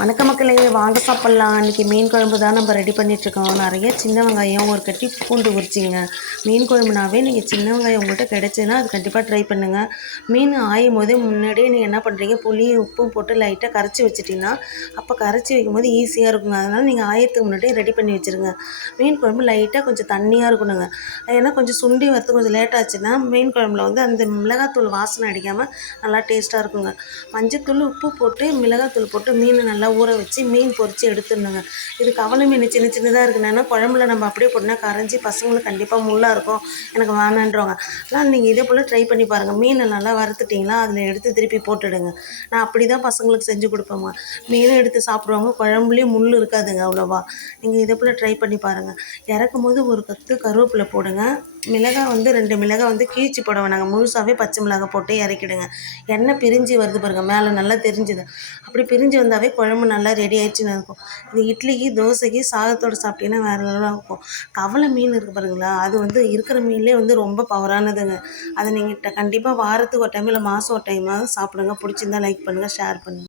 வணக்க மக்களே வாங்க சாப்பிட்லாம். இன்றைக்கி மீன் குழம்பு தான் நம்ம ரெடி பண்ணிகிட்ருக்கோம் நிறைய சின்ன வெங்காயம் ஒரு கட்டி பூண்டு உரிச்சிங்க. மீன் குழம்புனாவே நீங்கள் சின்ன வெங்காயம் உங்கள்கிட்ட கிடச்சுன்னா அது கண்டிப்பாக ட்ரை பண்ணுங்கள் மீன் ஆயும் போதே முன்னாடியே நீங்கள் என்ன பண்ணுறீங்க புளி உப்பும் போட்டு லைட்டாக கரைச்சி வச்சிட்டிங்கன்னா அப்போ கரைச்சி வைக்கும்போது ஈஸியாக இருக்குங்க. அதனால் நீங்கள் ஆயத்துக்கு முன்னாடியே ரெடி பண்ணி வச்சுருங்க. மீன் குழம்பு லைட்டாக கொஞ்சம் தண்ணியாக இருக்கணுங்க. ஏன்னா கொஞ்சம் சுண்டி வரது கொஞ்சம் லேட் ஆச்சுன்னா மீன் குழம்புல வந்து அந்த மிளகாத்தூள் வாசனை அடிக்காமல் நல்லா டேஸ்ட்டாக இருக்குங்க. மஞ்சத்தூள் உப்பு போட்டு மிளகாத்தூள் போட்டு மீன் நல்லா ஊற வச்சு மீன் பொறிச்சு எடுத்துடணுங்க. இது கவலை மீன் சின்ன சின்னதாக இருக்குன்னா குழம்புல நம்ம அப்படியே போட்டோம்னா கரைஞ்சி பசங்களுக்கு கண்டிப்பாக முள்ளாக இருக்கும். எனக்கு வேணான்றவங்க. அதனால் நீங்கள் இதே போல் ட்ரை பண்ணி பாருங்கள் மீனை நல்லா வறுத்துட்டிங்களா அதில் எடுத்து திருப்பி போட்டுடுங்க. நான் அப்படி தான் பசங்களுக்கு செஞ்சு கொடுப்பேங்க. மீனும் எடுத்து சாப்பிடுவாங்க. குழம்புலேயும் முள் இருக்காதுங்க அவ்வளோவா. நீங்கள் இதே போல் ட்ரை பண்ணி பாருங்கள் இறக்கும் போது ஒரு கத்து கருவேப்பிலை போடுங்க. மிளகாய் வந்து ரெண்டு மிளகாய் வந்து கீழ்ச்சி போடுவோம் நாங்கள் முழுசாகவே பச்சை மிளகாய் போட்டு இறக்கிடுங்க. எண்ணெய் பிரிஞ்சு வருது பாருங்கள் மேலே நல்லா தெரிஞ்சுது. அப்படி பிரிஞ்சு வந்தாவே குழம்பு நல்லா ரெடி ஆயிடுச்சுன்னு இருக்கும் இது இட்லிக்கு தோசைக்கு சாதத்தோடு சாப்பிட்டீங்கன்னா வேறு லெவலாக இருக்கும். கவலை மீன் இருக்குது பாருங்களா அது வந்து இருக்கிற மீன்லேயே வந்து ரொம்ப பவரானதுங்க அதை நீங்கள் கண்டிப்பாக வாரத்துக்கு ஒரு டைம் இல்லை மாதம் ஒரு டைமாவது சாப்பிடுங்க. பிடிச்சிருந்தா லைக் பண்ணுங்கள் ஷேர் பண்ணுங்கள்